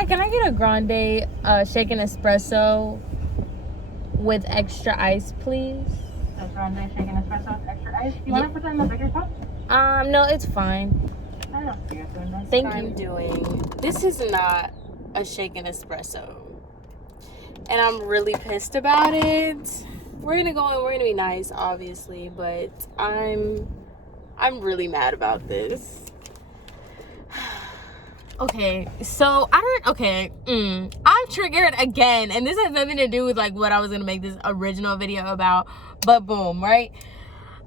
Hi, can I get a grande shaken espresso with extra ice, please? A grande shaken espresso with extra ice. Do you want to put that in the bigger cup? No, it's fine. I don't see it doing this. Thank you. This is not a shaken espresso, and I'm really pissed about it. We're gonna go and we're gonna be nice, obviously, but I'm really mad about this. Okay, so I'm triggered again, and this has nothing to do with like what I was gonna make this original video about, but boom, right?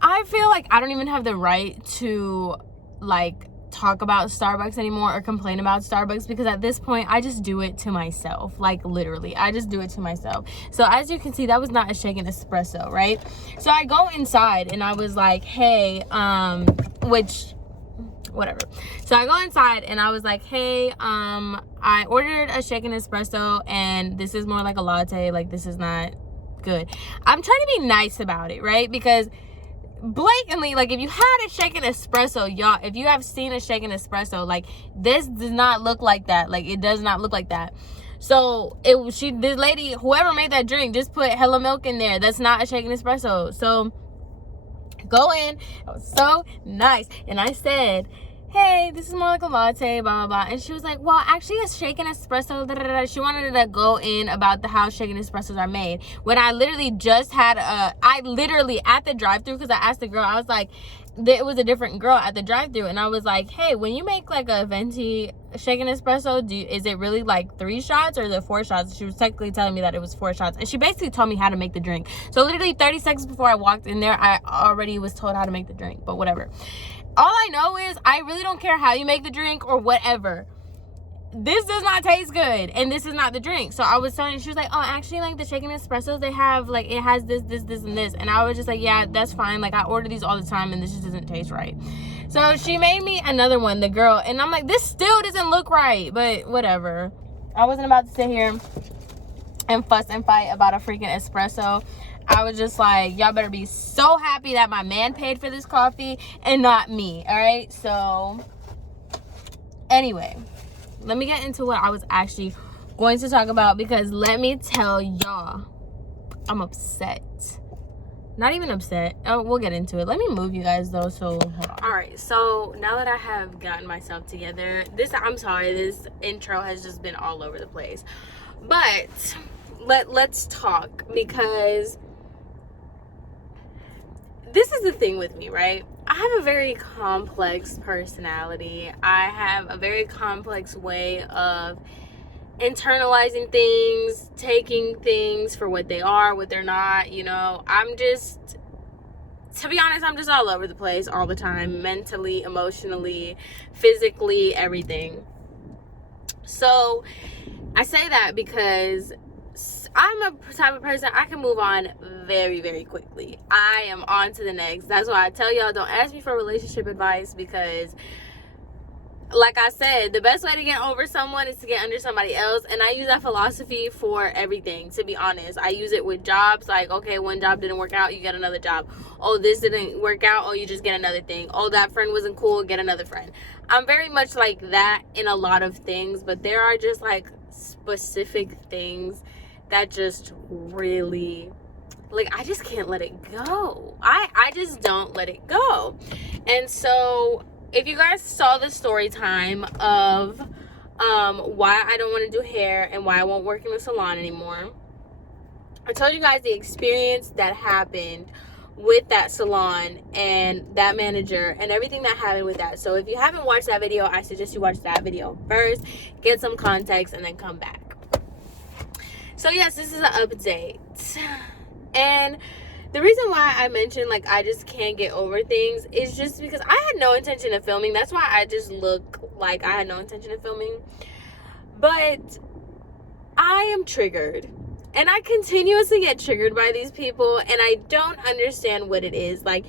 I feel like I don't even have the right to like talk about Starbucks anymore or complain about Starbucks, because at this point I just do it to myself. Like literally, I just do it to myself. So as you can see, that was not a shaken espresso, right? So I go inside and I was like, hey, whatever. So I go inside and I was like, hey, I ordered a shaken espresso and this is more like a latte. Like, this is not good. I'm trying to be nice about it, right? Because blatantly, like, if you had a shaken espresso, y'all, if you have seen a shaken espresso, like, this does not look like that. Like, it does not look like that. So this lady, whoever made that drink, just put hella milk in there. That's not a shaken espresso. So go in. I was so nice, and I said, hey, this is more like a latte, blah blah blah. And she was like, well, actually a shaken espresso, da, da, da. She wanted to go in about how shaken espressos are made, when I literally just had at the drive-through, because I asked the girl, I was like, it was a different girl at the drive-through, and I was like, hey, when you make like a venti shaken espresso, is it really like 3 shots or is it 4 shots? She was technically telling me that it was 4 shots, and she basically told me how to make the drink. So literally 30 seconds before I walked in there, I already was told how to make the drink. But whatever, all I know is I really don't care how you make the drink or whatever. This does not taste good, and this is not the drink. So I was telling her, she was like, oh, actually, like, the shaken espressos, they have, like, it has this, and this. And I was just like, yeah, that's fine. Like, I order these all the time, and this just doesn't taste right. So she made me another one, the girl, and I'm like, this still doesn't look right, but whatever. I wasn't about to sit here and fuss and fight about a freaking espresso. I was just like, y'all better be so happy that my man paid for this coffee and not me, all right? So, anyway, let me get into what I was actually going to talk about, because let me tell y'all, I'm upset. Not even upset. Oh, we'll get into it. Let me move you guys, though, so hold on. All right, so now that I have gotten myself together, I'm sorry, this intro has just been all over the place. But let's talk, because this is the thing with me, right? I have a very complex personality. I have a very complex way of internalizing things, taking things for what they are, what they're not, you know. To be honest, I'm just all over the place all the time, mentally, emotionally, physically, everything. So I say that because I'm a type of person, I can move on very, very quickly. I am on to the next. That's why I tell y'all, don't ask me for relationship advice, because like I said, the best way to get over someone is to get under somebody else. And I use that philosophy for everything, to be honest. I use it with jobs. Like, okay, one job didn't work out, you get another job. Oh, this didn't work out, oh, you just get another thing. Oh, that friend wasn't cool, get another friend. I'm very much like that in a lot of things, but there are just like specific things that just really, like, I just can't let it go. I just don't let it go. And so if you guys saw the story time of why I don't want to do hair and why I won't work in the salon anymore, I told you guys the experience that happened with that salon and that manager and everything that happened with that. So if you haven't watched that video, I suggest you watch that video first, get some context, and then come back. So yes, this is an update. And the reason why I mentioned, like, I just can't get over things is just because I had no intention of filming. That's why I just look like I had no intention of filming. But I am triggered. And I continuously get triggered by these people, and I don't understand what it is. Like,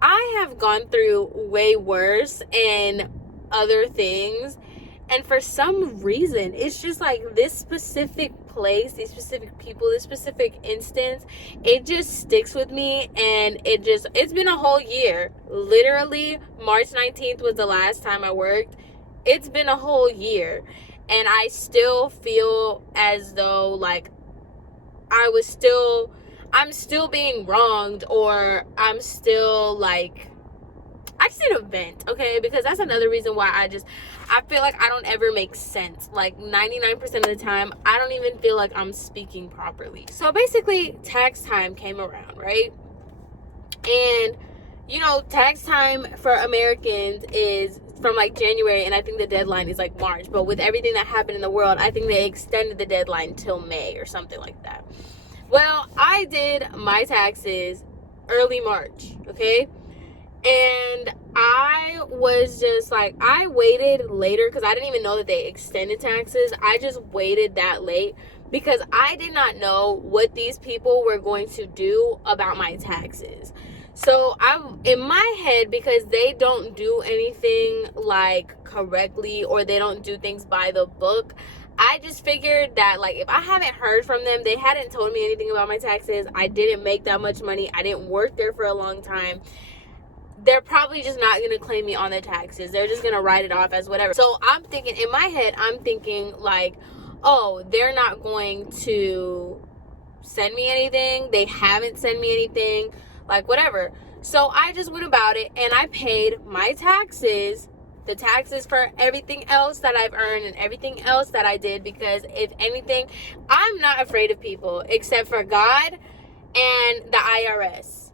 I have gone through way worse and other things, and for some reason, it's just like this specific place, these specific people, this specific instance, it just sticks with me. And it's been a whole year. Literally, March 19th was the last time I worked. It's been a whole year. and I still feel as though like I'm still being wronged, or I'm still like, I just need a vent, okay? Because that's another reason why I feel like I don't ever make sense. Like 99% of the time, I don't even feel like I'm speaking properly. So basically, tax time came around, right? And, you know, tax time for Americans is from like January, and I think the deadline is like March. But with everything that happened in the world, I think they extended the deadline till May or something like that. Well, I did my taxes early March, okay? And I was just like, I waited later because I didn't even know that they extended taxes. I just waited that late because I did not know what these people were going to do about my taxes. So in my head, because they don't do anything like correctly, or they don't do things by the book, I just figured that like if I haven't heard from them, they hadn't told me anything about my taxes, I didn't make that much money, I didn't work there for a long time, they're probably just not going to claim me on their taxes. They're just going to write it off as whatever. So I'm thinking, in my head, I'm thinking like, oh, they're not going to send me anything. They haven't sent me anything, like whatever. So I just went about it and I paid my taxes, the taxes for everything else that I've earned and everything else that I did, because if anything, I'm not afraid of people except for God and the IRS.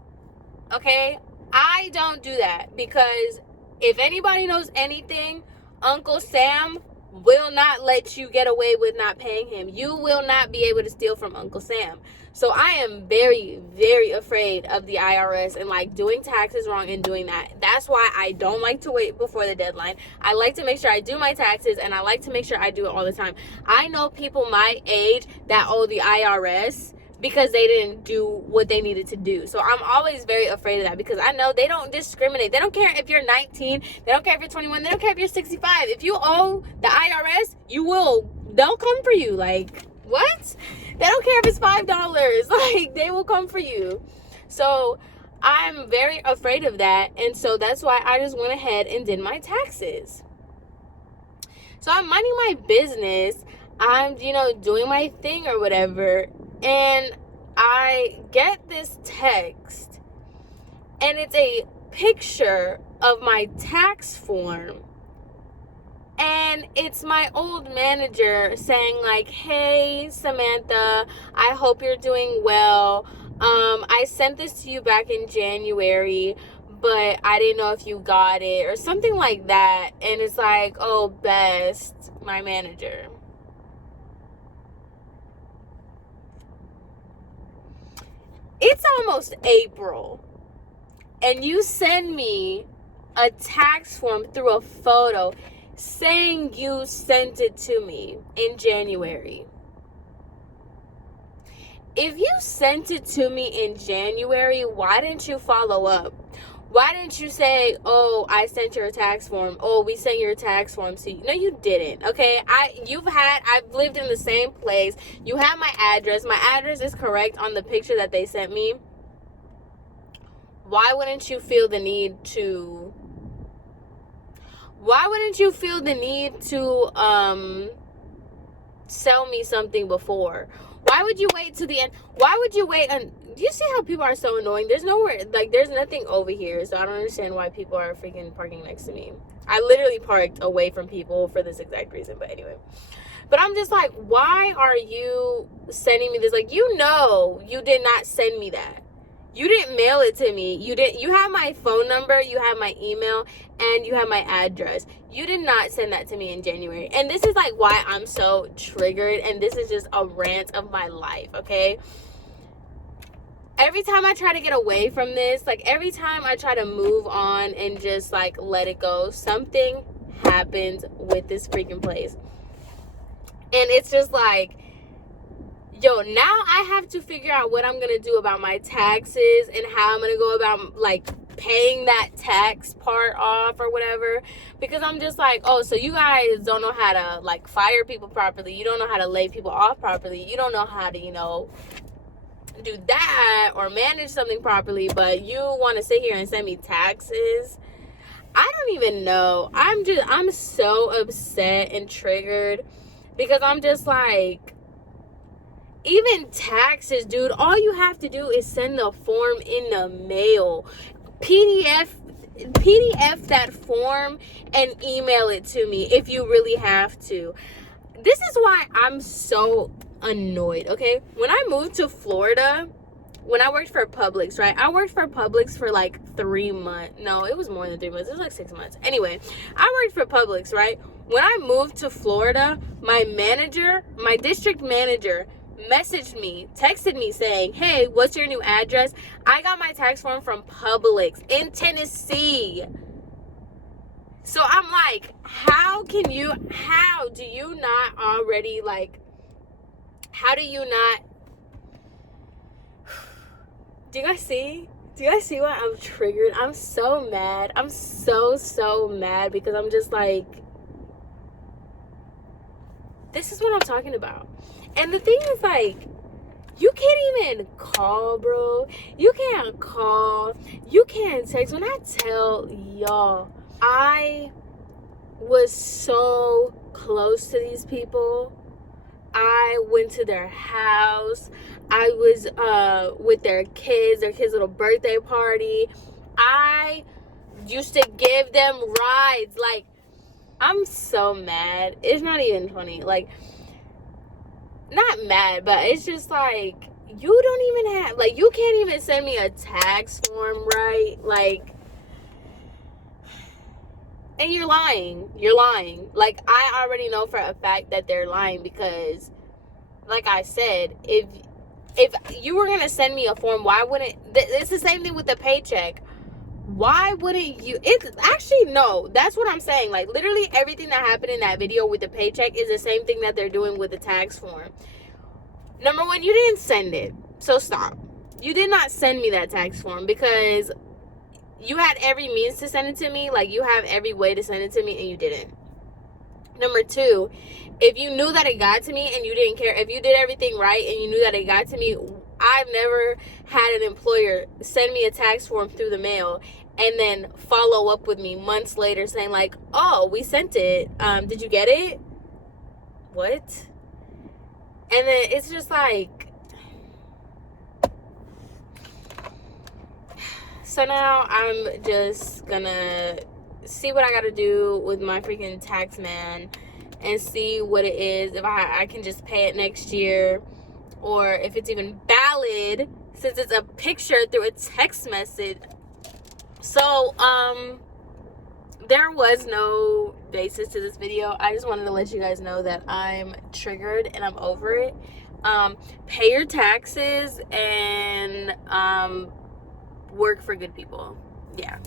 Okay? I don't do that, because if anybody knows anything, Uncle Sam will not let you get away with not paying him. You will not be able to steal from Uncle Sam. So I am very, very afraid of the IRS and like doing taxes wrong and doing that. That's why I don't like to wait before the deadline. I like to make sure I do my taxes, and I like to make sure I do it all the time. I know people my age that owe the IRS because they didn't do what they needed to do. So I'm always very afraid of that, because I know they don't discriminate. They don't care if you're 19, they don't care if you're 21, they don't care if you're 65. If you owe the IRS, they'll come for you. Like, what? They don't care if it's $5. Like, they will come for you. So I'm very afraid of that, and so that's why I just went ahead and did my taxes. So I'm minding my business, I'm, doing my thing or whatever, and I get this text, and it's a picture of my tax form, and it's my old manager saying like, hey Samantha, I hope you're doing well. I sent this to you back in January, but I didn't know if you got it, or something like that. And it's like, oh, Best, my manager. It's almost April, and you send me a tax form through a photo saying you sent it to me in January. If you sent it to me in January, why didn't you follow up? Why didn't you say, oh, I sent your tax form? Oh, we sent your tax form to you. No, you didn't, okay? I've lived in the same place. You have my address. My address is correct on the picture that they sent me. Why wouldn't you feel the need to sell me something before? Why would you wait to the end? Why would you wait? And do you see how people are so annoying? There's nothing over here, so I don't understand why people are freaking parking next to me. I literally parked away from people for this exact reason, but anyway. But I'm just like, why are you sending me this? Like, you did not send me that. You didn't mail it to me. You have my phone number, you have my email, and you have my address. You did not send that to me in January. And this is like why I'm so triggered, and this is just a rant of my life, okay? Every time I try to get away from this, like every time I try to move on and just like let it go, something happens with this freaking place. And it's just like, yo, now I have to figure out what I'm gonna do about my taxes and how I'm gonna go about like paying that tax part off or whatever, because I'm just like, oh, so you guys don't know how to like fire people properly, you don't know how to lay people off properly, you don't know how to do that or manage something properly, but you want to sit here and send me taxes. I don't even know. I'm so upset and triggered. Because I'm just like, even taxes, dude, all you have to do is send the form in the mail. PDF that form and email it to me if you really have to. This is why I'm so annoyed, okay? When I moved to Florida, when I worked for Publix, right? I worked for Publix for like 3 months. No, it was more than 3 months. It was like 6 months. Anyway, I worked for Publix, right? When I moved to Florida, my district manager, texted me saying, hey, what's your new address? I got my tax form from Publix in Tennessee. So I'm like, how do you not already, like, how do you not, do you guys see why I'm triggered? I'm so mad. I'm so mad because I'm just like, this is what I'm talking about. And the thing is, like, you can't even call, bro. You can't call. You can't text. When I tell y'all, I was so close to these people. I went to their house. I was with their kids' little birthday party. I used to give them rides. Like, I'm so mad. It's not even funny. Like, not mad, but it's just like, you don't even have, like, you can't even send me a tax form, right? Like, and you're lying. Like, I already know for a fact that they're lying because, like I said, if you were gonna send me a form, why wouldn't, it's the same thing with the paycheck. Why wouldn't you, no, that's what I'm saying. Like, literally everything that happened in that video with the paycheck is the same thing that they're doing with the tax form. Number one, you didn't send it, so stop. You did not send me that tax form because you had every means to send it to me. Like, you have every way to send it to me, and you didn't. Number two, if you knew that it got to me and you didn't care, if you did everything right and you knew that it got to me, I've never had an employer send me a tax form through the mail and then follow up with me months later saying, like, oh, we sent it. Did you get it? What? And then it's just like, so now I'm just gonna see what I gotta do with my freaking tax man and see what it is, if I can just pay it next year, or if it's even valid since it's a picture through a text message. So there was no basis to this video. I just wanted to let you guys know that I'm triggered and I'm over it. Pay your taxes and work for good people. Yeah.